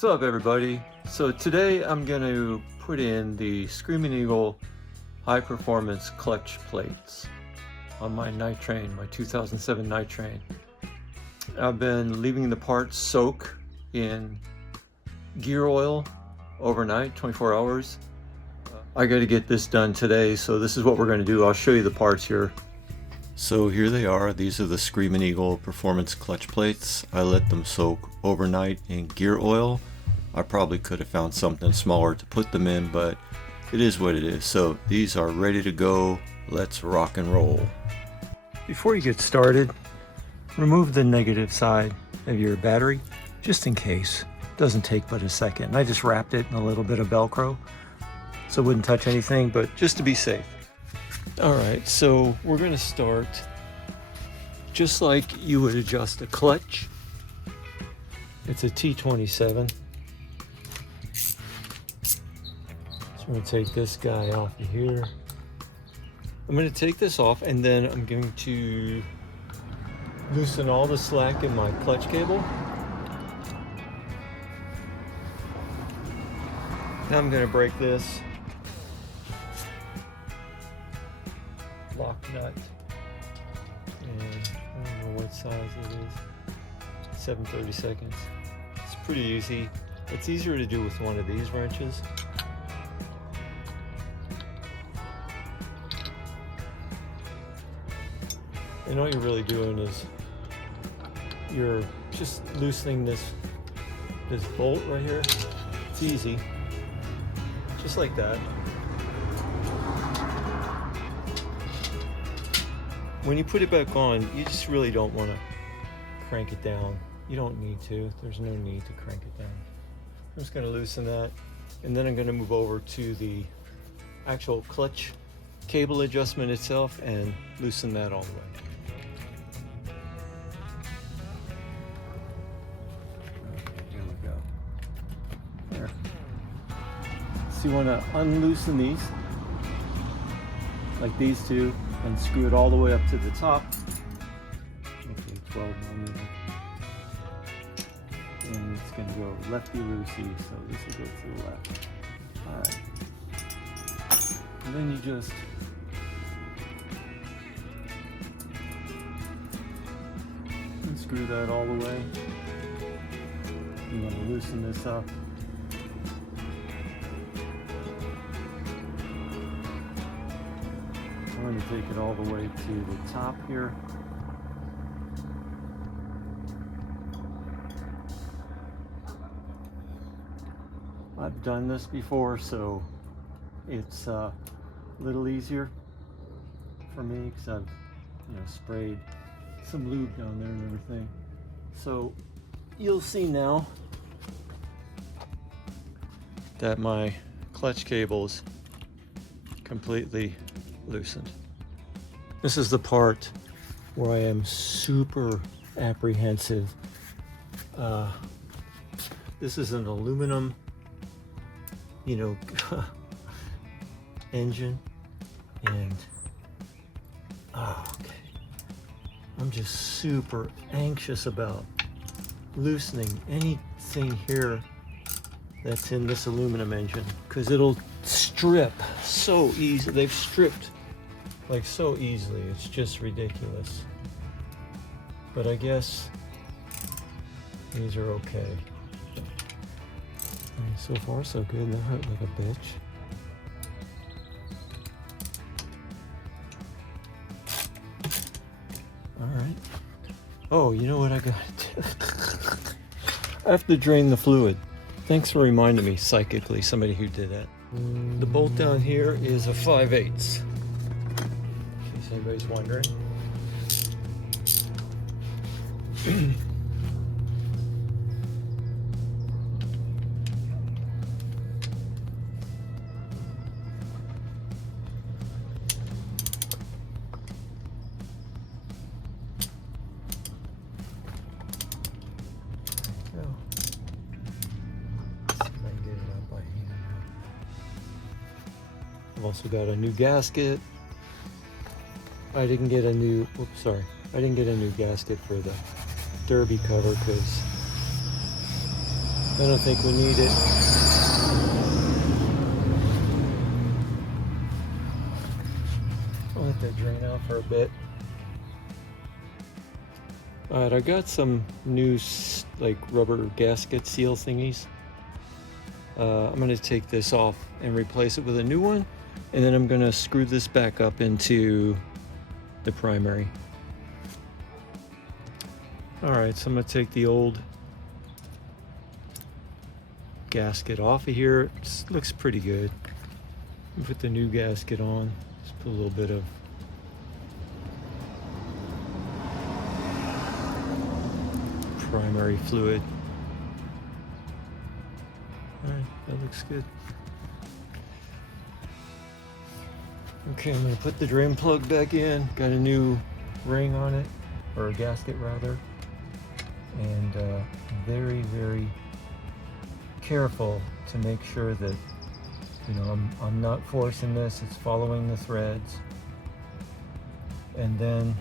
What's up, everybody? So today I'm going to put in the Screamin Eagle high performance clutch plates on my night train, my 2007 night train. I've been leaving the parts soak in gear oil overnight, 24 hours. I got to get this done today, so this is what we're going to do. I'll show you the parts here. So here they are. These are the Screamin Eagle performance clutch plates. I let them soak overnight in gear oil. I probably could have found something smaller to put them in, but it is what it is. So these are ready to go. Let's rock and roll. Before you get started, remove the negative side of your battery, just in case. It doesn't take but a second. I just wrapped it in a little bit of Velcro so it wouldn't touch anything, but just to be safe. All right, so we're going to start just like you would adjust a clutch. It's a T27. So I'm going to take this guy off of here. I'm going to take this off, and then I'm going to loosen all the slack in my clutch cable. Now I'm going to break this lock nut, and I don't know what size it is, 7/32. It's pretty easy. It's easier to do with one of these wrenches. And all you're really doing is you're just loosening this bolt right here. It's easy, just like that. When you put it back on, you just really don't want to crank it down. You don't need to. There's no need to crank it down. I'm just going to loosen that, and then I'm going to move over to the actual clutch cable adjustment itself and loosen that all the way. Okay, here we go. There. So you want to unloosen these, like these two, and screw it all the way up to the top. Okay, 12mm. And it's going to go lefty-loosey, so this will go to the left. Alright. And then you just unscrew that all the way. You want to loosen this up. I'm going to take it all the way to the top here. I've done this before, so it's a little easier for me because I've sprayed some lube down there and everything. So you'll see now that my clutch cable's completely loosened. This is the part where I am super apprehensive. This is an aluminum, engine, and okay, I'm just super anxious about loosening anything here that's in this aluminum engine, because it'll strip so easy. They've stripped like so easily, it's just ridiculous. But I guess these are okay. And so far so good. That hurt like a bitch. Alright. Oh, you know what I gotta do? I have to drain the fluid. Thanks for reminding me psychically, somebody who did that. The bolt down here is a 5/8. In case anybody's wondering. I've also got a new gasket. I didn't get a new gasket for the derby cover because I don't think we need it. I'll let that drain out for a bit. Alright, I got some new like rubber gasket seal thingies. I'm going to take this off and replace it with a new one, and then I'm going to screw this back up into the primary. Alright, so I'm going to take the old gasket off of here. It looks pretty good. Put the new gasket on. Just put a little bit of primary fluid. Alright, that looks good. Okay, I'm going to put the drain plug back in. Got a new ring on it, or a gasket rather. And very, very careful to make sure that, you know, I'm not forcing this, it's following the threads. And then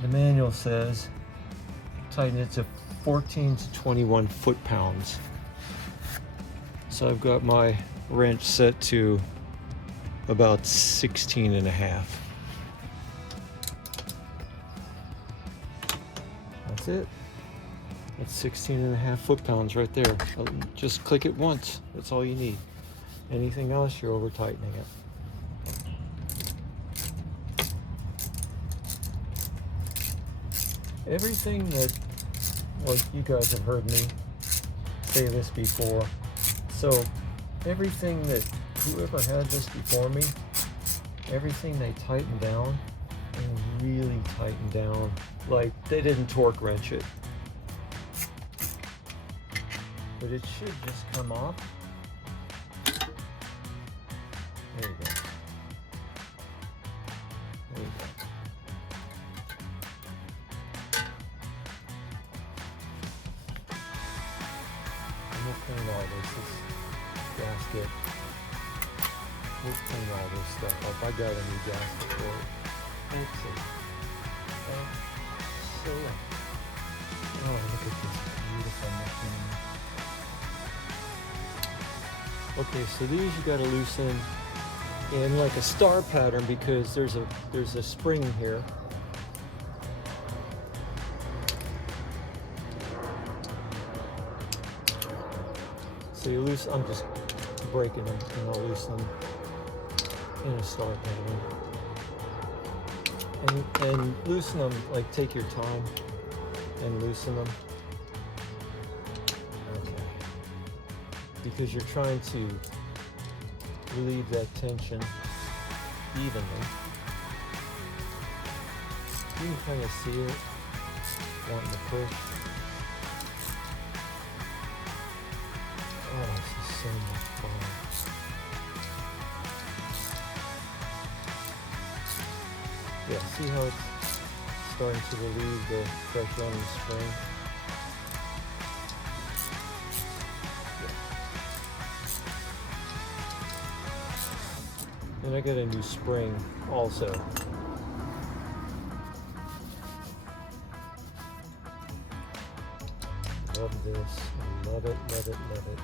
the manual says tighten it to 14 to 21 foot-pounds. So I've got my wrench set to about 16 and a half. That's it. That's 16 and a half foot-pounds right there. Just click it once. That's all you need. Anything else, you're over tightening it. Everything that, well, you guys have heard me say this before. So everything that whoever had this before me, everything they tightened down, and really tightened down. Like, they didn't torque wrench it. But it should just come off. There you go. There you go. And we'll clean all this gasket. We'll clean all this stuff up. I got a new gasket for it. Fancy. Oh, look at this beautiful machine. Okay, so these you got to loosen in like a star pattern because there's a spring here. So you loosen. I'm just breaking them, and I'll loosen them in a star pattern. And loosen them, like take your time and loosen them. Okay. Because you're trying to relieve that tension evenly. You can kind of see it wanting to push. Oh, this is so much fun. Yeah, see how it's starting to relieve the pressure on the spring? Yeah. And I got a new spring also. Love this. Love it, love it, love it.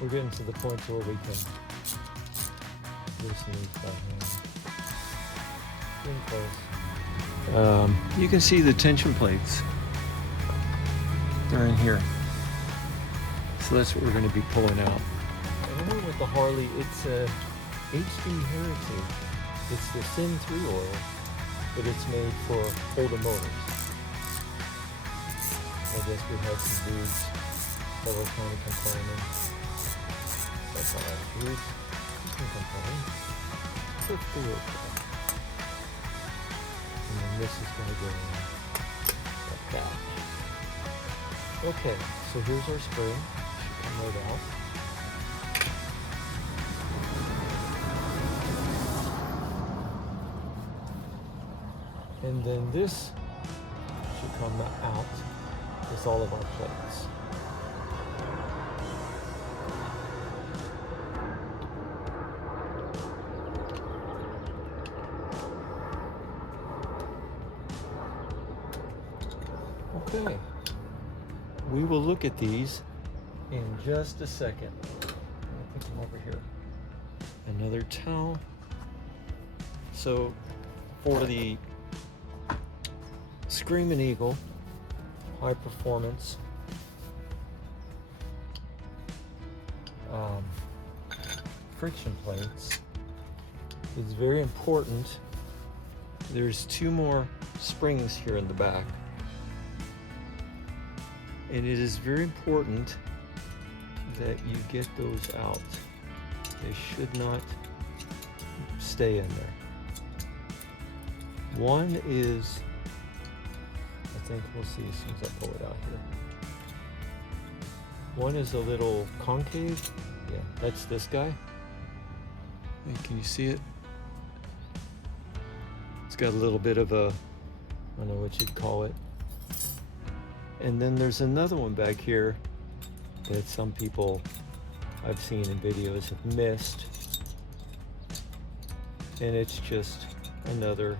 We're getting to the point where we can loosen these by hand. Getting close. You can see the tension plates. They're in here. So that's what we're going to be pulling out. And then with the Harley, it's a HD Heritage. It's the Sin 3 oil, but it's made for older motors. I guess we had some dudes that were kind of complaining. That's all right, dude. You can complain. Let's do it. And then this is going to go in like that. Okay, so here's our spring. Should come right out. And then this should come out with all of our plates. Okay, we will look at these in just a second. I'll put them over here. Another towel. So for the Screamin' Eagle high performance friction plates, it's very important. There's 2 more springs here in the back, and it is very important that you get those out. They should not stay in there. One is, I think we'll see as soon as I pull it out here. One is a little concave. Yeah, that's this guy. Hey, can you see it? It's got a little bit of a, I don't know what you'd call it. And then there's another one back here that some people I've seen in videos have missed. And it's just another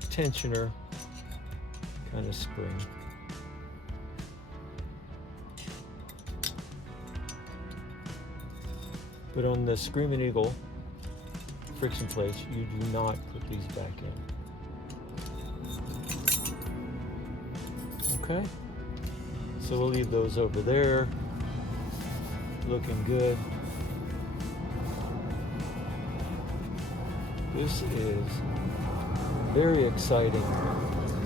tensioner kind of spring. But on the Screamin' Eagle friction plates, you do not put these back in. Okay, so we'll leave those over there, looking good. This is very exciting.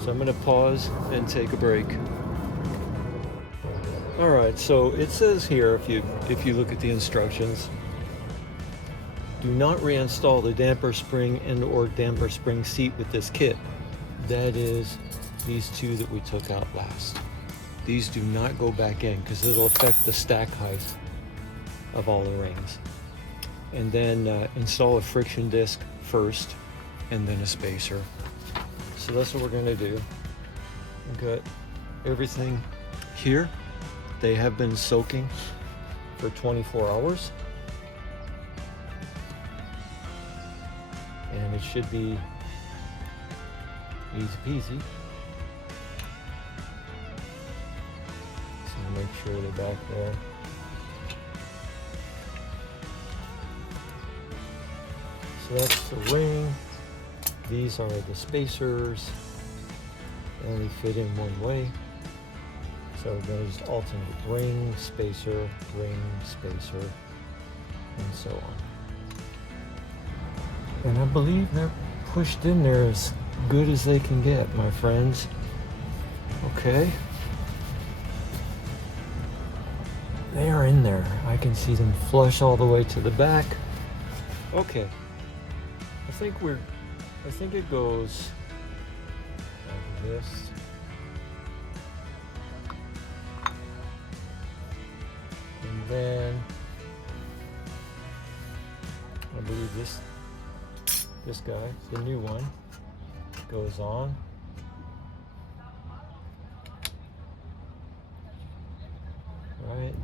So I'm going to pause and take a break. All right, so it says here, if you look at the instructions, do not reinstall the damper spring and or damper spring seat with this kit. That is these 2 that we took out last. These do not go back in because it'll affect the stack height of all the rings. And then install a friction disc first and then a spacer. So that's what we're going to do. We've got everything here. They have been soaking for 24 hours. And it should be easy peasy. So make sure they're back there. So that's the ring. These are the spacers. They only fit in one way. So we're going to just alternate ring, spacer, and so on. And I believe they're pushed in there as good as they can get, my friends. Okay. They are in there. I can see them flush all the way to the back. Okay. I think it goes like this. And then I believe this guy, the new one, goes on. Right,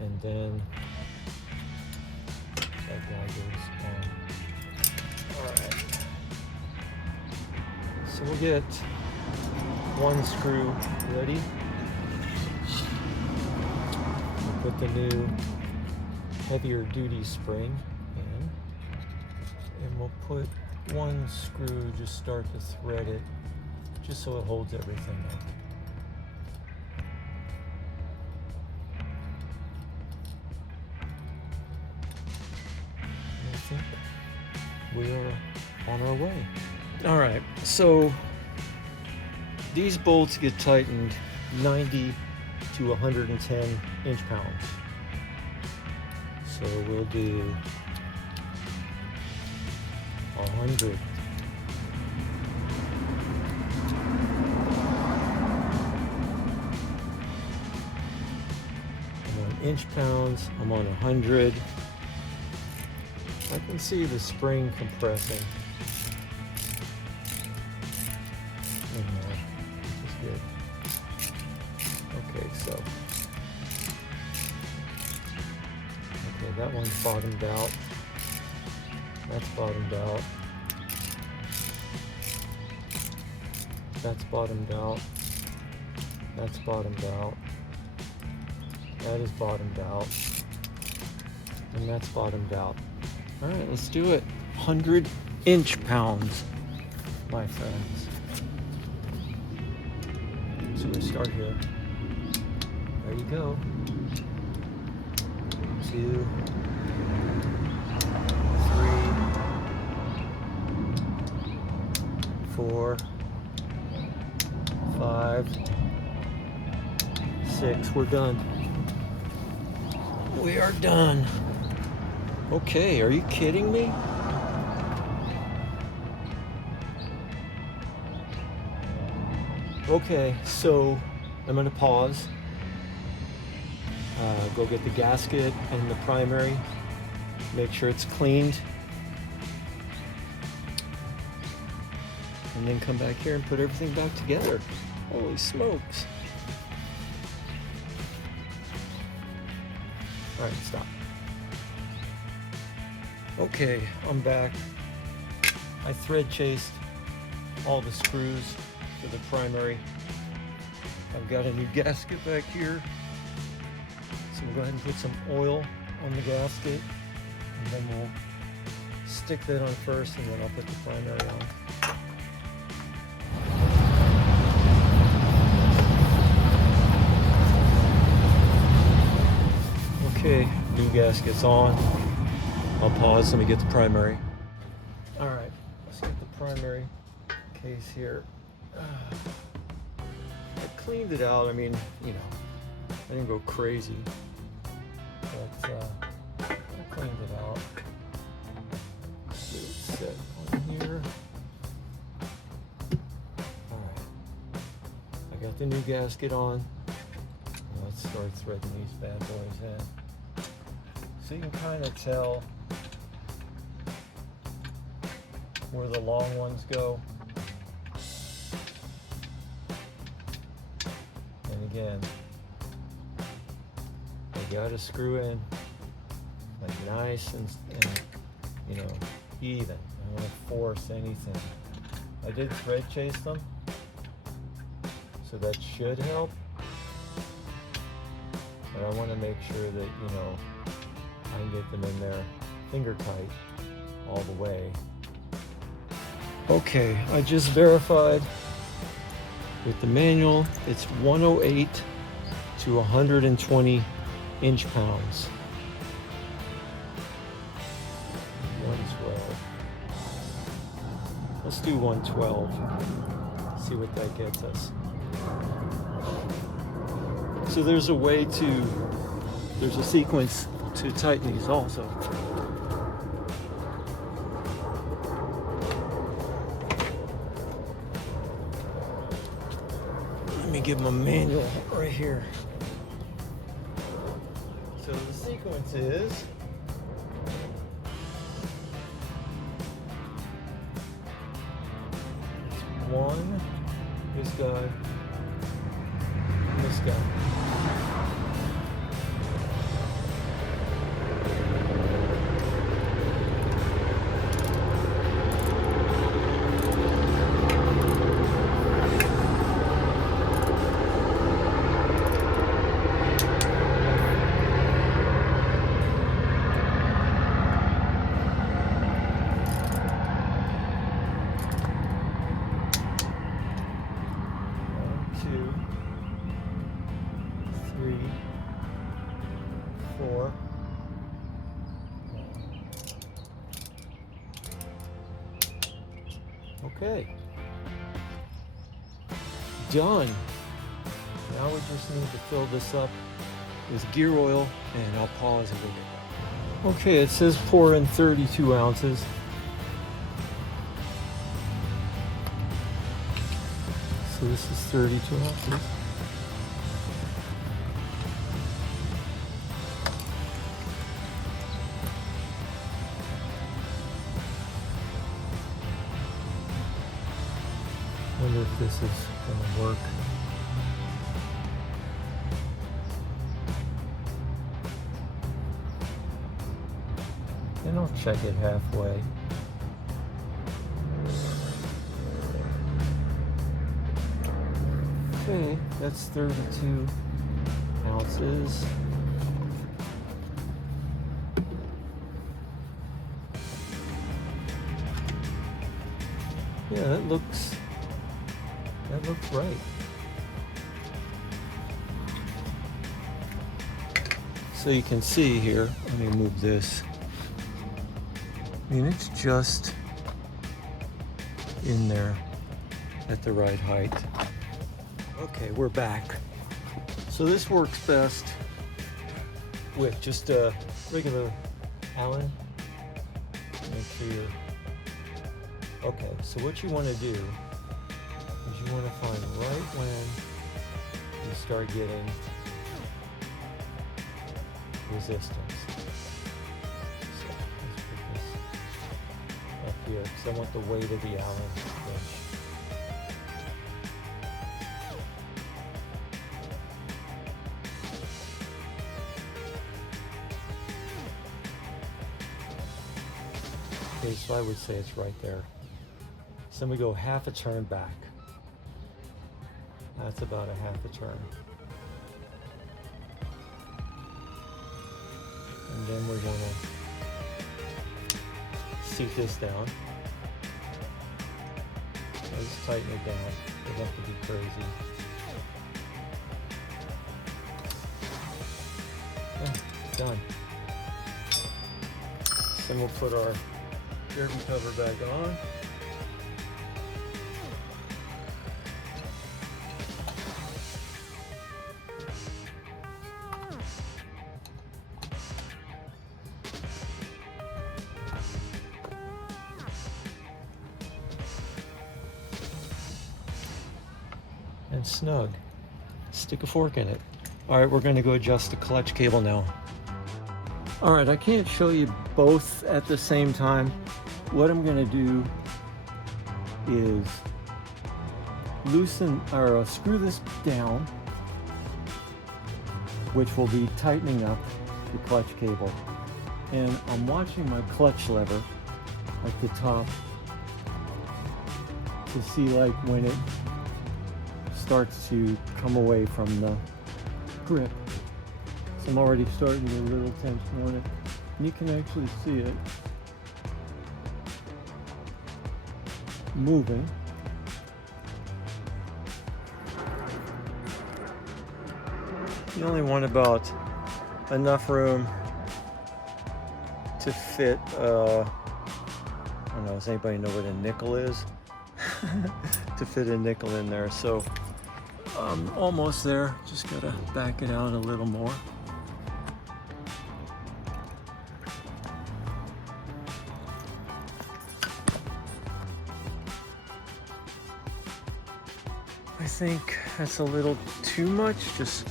and then that guy goes on. All right. So we'll get one screw ready. We'll put the new heavier duty spring in. And we'll put one screw, just start to thread it, just so it holds everything up. And I think we are on our way. All right, so these bolts get tightened 90 to 110 inch-pounds. So we'll do 100. I'm on inch-pounds, I'm on 100. I can see the spring compressing. Which is good. Okay, so. Okay, that one's bottomed out. That's bottomed out. That's bottomed out. That's bottomed out. That is bottomed out. And that's bottomed out. All right, let's do it. 100 inch-pounds, my friends. So we start here. There you go. 2, 3, 4, 5, 6. We're done. We are done. Okay, are you kidding me? Okay, so I'm gonna pause. Go get the gasket and the primary. Make sure it's cleaned. And then come back here and put everything back together. Holy smokes. All right, stop. Okay, I'm back. I thread chased all the screws for the primary. I've got a new gasket back here. So we'll go ahead and put some oil on the gasket, and then we'll stick that on first, and then I'll put the primary on. Okay, new gasket's on. I'll pause, let me get the primary. All right, let's get the primary case here. I cleaned it out. I mean, you know, I didn't go crazy, but I cleaned it out. Let's get it set on here. All right, I got the new gasket on. Let's start threading these bad boys in. So you can kind of tell where the long ones go. And again, they gotta screw in like nice and you know, even. I don't want to force anything. I did thread chase them, so that should help. But I want to make sure that, you know, I can get them in there finger tight all the way. Okay, I just verified with the manual. It's 108 to 120 inch-pounds. 112. Let's do 112. See what that gets us. So there's a way to, there's a sequence to tighten these also. Let me give them a manual right here. So the sequence is one, this guy, and this guy. Okay, done. Now we just need to fill this up with gear oil, and I'll pause and we'll get back. Okay, it says pour in 32 ounces. So this is 32 ounces. I wonder if this is going to work. And I'll check it halfway. Okay, that's 32 ounces. Yeah, that looks right. So you can see here, let me move this. I mean, it's just in there at the right height. Okay, we're back. So this works best with just a regular Allen. Make sure you're okay. So what you want to do is you want to find right when you start getting resistance. So let's put this up here because I want the weight of the Allen wrench. Okay, so I would say it's right there. So then we go half a turn back. That's about a half a turn. And then we're gonna seat this down. Let's tighten it down. It doesn't have to be crazy. Yeah, done. Then we'll put our derby cover back on. And snug. Stick a fork in it. All right, we're going to go adjust the clutch cable now. All right, I can't show you both at the same time. What I'm going to do is loosen or screw this down, which will be tightening up the clutch cable. And I'm watching my clutch lever at the top to see like when it starts to come away from the grip. So I'm already starting to get a little tension on it. And you can actually see it moving. You only want about enough room to fit, I don't know, does anybody know what a nickel is? To fit a nickel in there. So almost there, just gotta back it out a little more. I think that's a little too much, just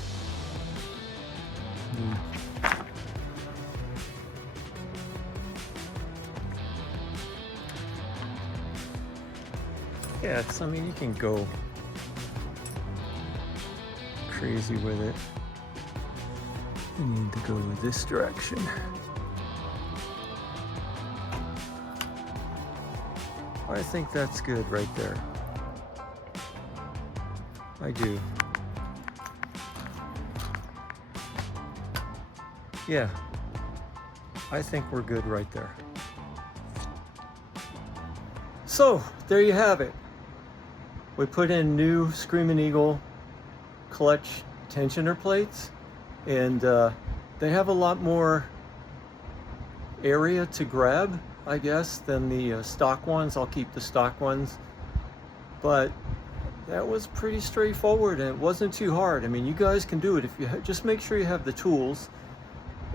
yeah, it's, I mean, you can go crazy with it. You need to go this direction. I think that's good right there. I do. Yeah, I think we're good right there. So, there you have it. We put in new Screamin' Eagle clutch tensioner plates, and they have a lot more area to grab, I guess, than the stock ones. I'll keep the stock ones, but that was pretty straightforward and it wasn't too hard. I mean, you guys can do it if you just make sure you have the tools,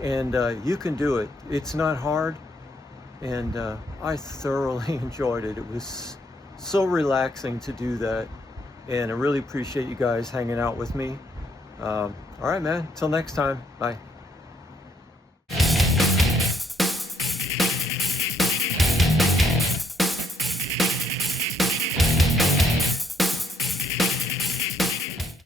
and you can do it. It's not hard, and I thoroughly enjoyed it. It was so relaxing to do that, and I really appreciate you guys hanging out with me. All right, man, till next time, bye.